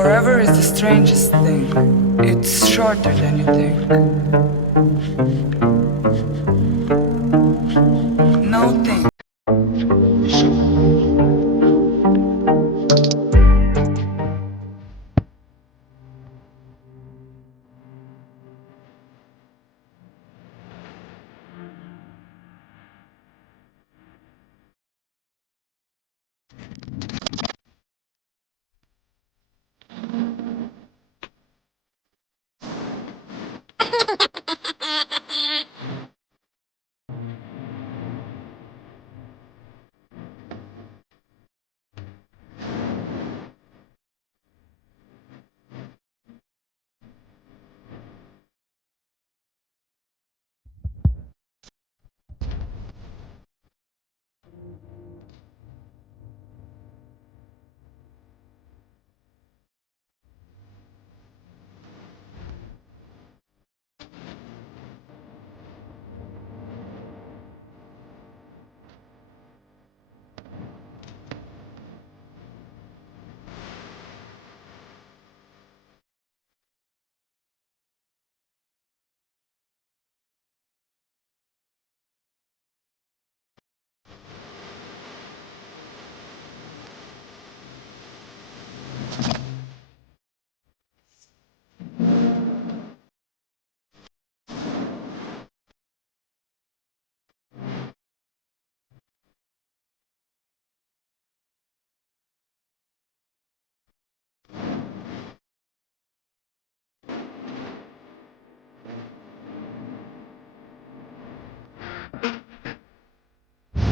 Forever is the strangest thing. It's shorter than you think. No thing.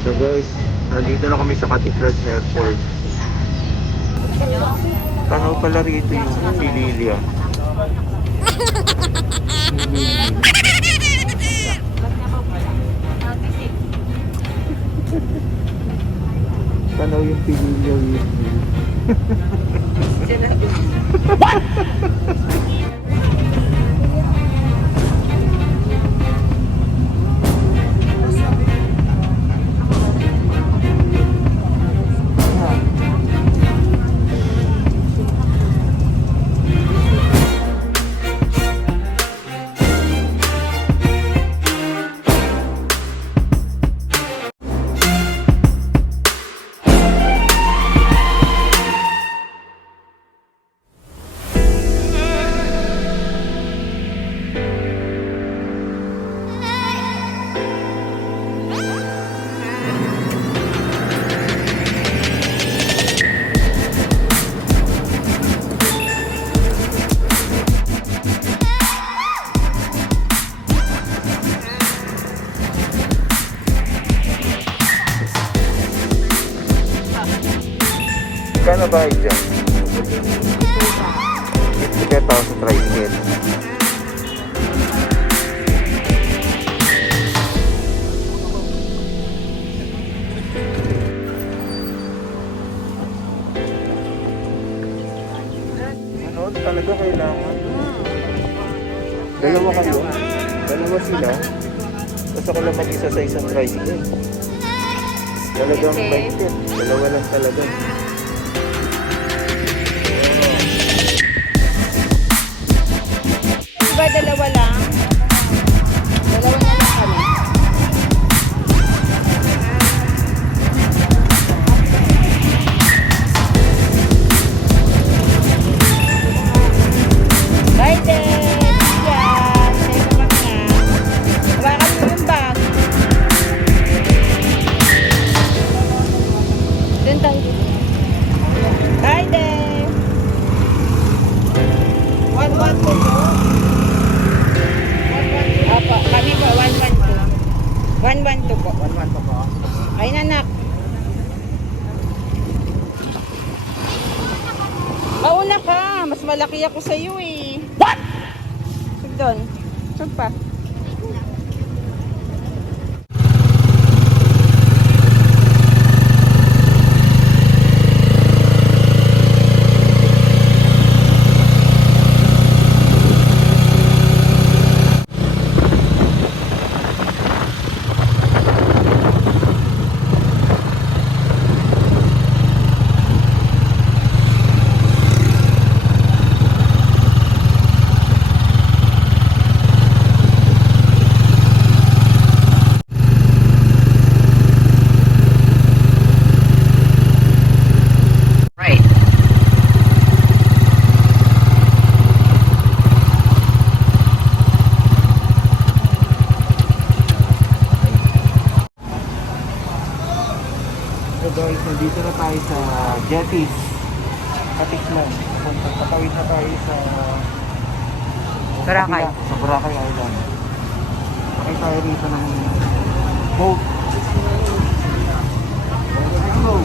So guys, nandito na kami sa Catedral Airport. Tanaw pala rito yung Pililya. Tanaw yung Pililya. What? Kano ba dyan? Ticket ako sa tricycle. Ano? Talaga kailangan? Dalawa kayo? Dalawa sila? Tapos ako lang mag-isa sa isang tricycle. Talagang bike. Dalawa lang talaga. Diba dalawa lang? Dalawa na lang kami. Bye then! Yeah! Sa'yo naman nga. Hawakan mo yung bag. Doon tayo dito. Bye then! 112. Opo, kami po, 112. 112 po. 112 po. Ayun anak. Mauna ka. Mas malaki ako sa iyo eh. What? Sug doon. Sug pa. Nandito na tayo sa Jetties. Katiklan. Patawid na tayo sa Boracay. Sa Boracay Island. Sakay tayo rito ng boat. Let's go!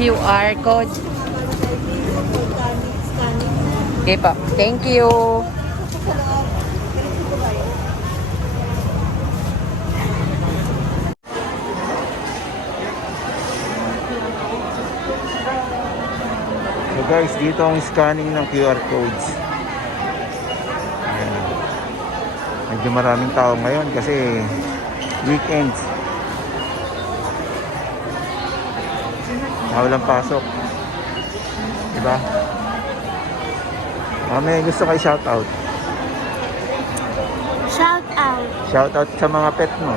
QR code. Okay po. Thank you. So guys, dito ang scanning ng QR codes. Ayan. Medyo maraming tao ngayon kasi weekends. Walang pasok. Diba? May gusto kayo shoutout. Shout out. Shoutout sa mga pet mo.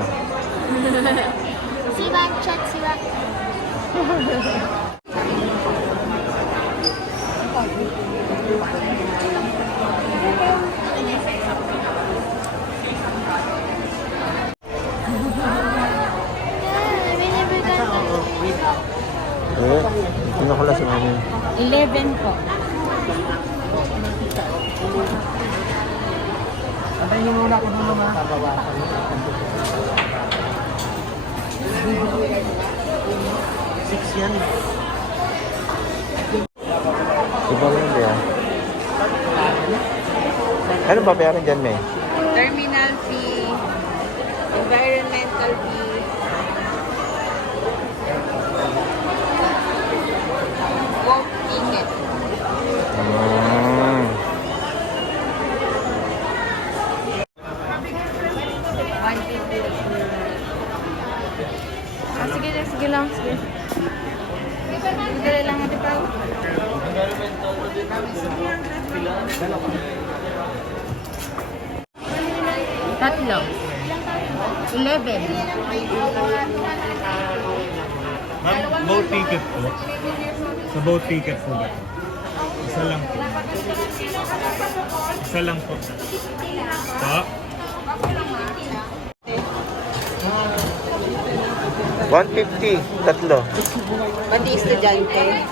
Siwag, chat, siwag. Sino ko lang sa mga 11 po. Antayin nyo muna ako dun naman. Six yan. Iba mo hindi ah. Ano ba bayaran dyan, May? Terminal fee. Environmental fee. Walk ticket. Sige lang, sige. Dali lang natin pa. Tatlo. 11. Ma'am, boat ticket po. Sa boat ticket po ba? Isa lang po. Isa lang po. Pa? 150, tatlo. Pati estudyante.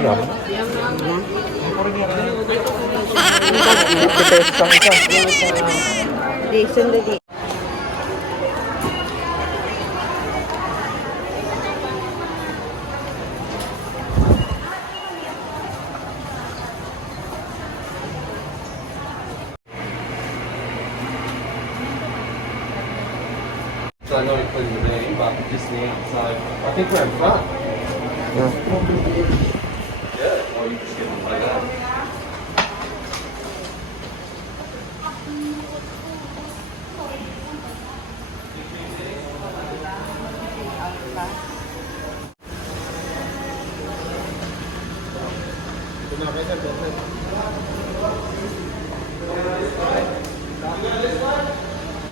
Ayan. 50 pesos ang isa. Di, sandali. So I know you put in the name, but just name outside. I think we're in front. Yeah. Yeah, or you just get them like that.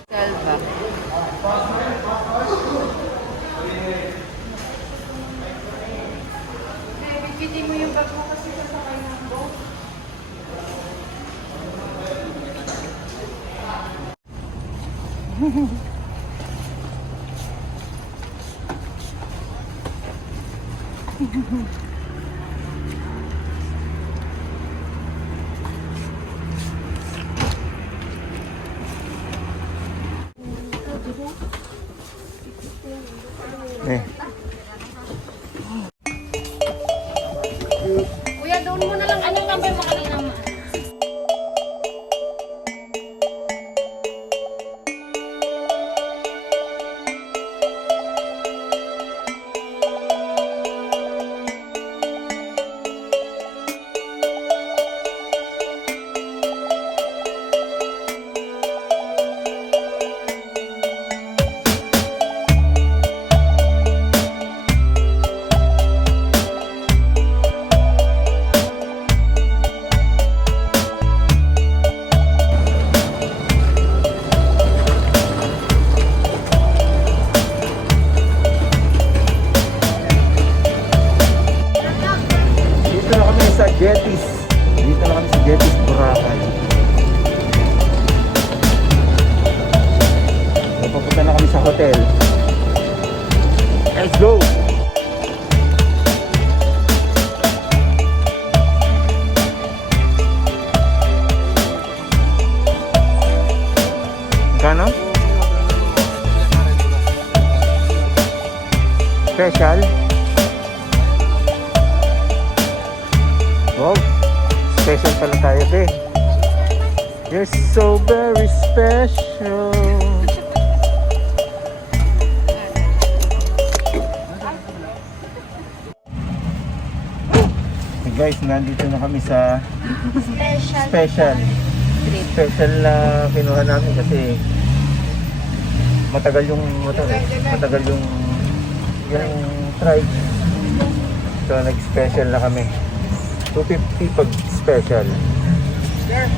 Salva. Bigyan mo yung bag mo kasi sasakay ng boat. Eh. Kuya, doon mo na lang. Anong number mo kanina? Sa Jetties. Dito na kami sa Jetties, Boracay. Papunta na kami sa hotel. Let's go! special. Wow, special pala tayo din. You're so very special. Hey guys, nandito na kami sa special na kinuha namin kasi matagal yung tribe. So nag-special na kami. 250 pag special. Ayan.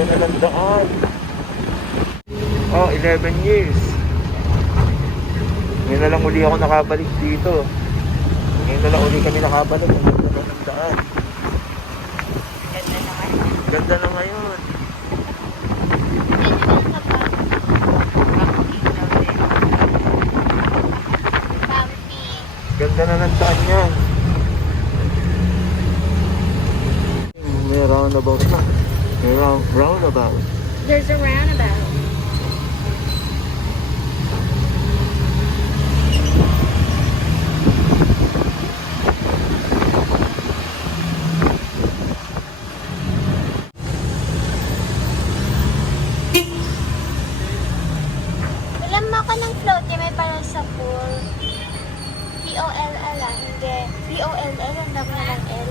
Ganda na ng daan. Oh, 11 years. Ngayon na lang uli ako nakabalik dito. Ngayon na lang uli kami nakabalik. Ang ganda na ng daan. Ganda na ngayon. Ganda na ng daan yan. May roundabout na. May roundabout. There's a roundabout. Ilan mo ka ng floaty, may parang sa pool. P-O-L-L ah, hindi. P-O-L-L, ang dami na ng L.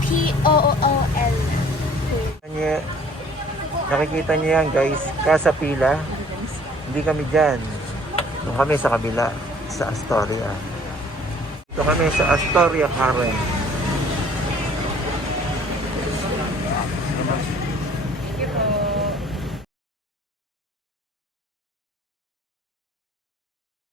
P-O-O-L. Nakikita niyo yan guys, Casa Pila. Hindi kami dyan. Doon kami sa kabila, sa Astoria. Ito kami sa Astoria, Karen.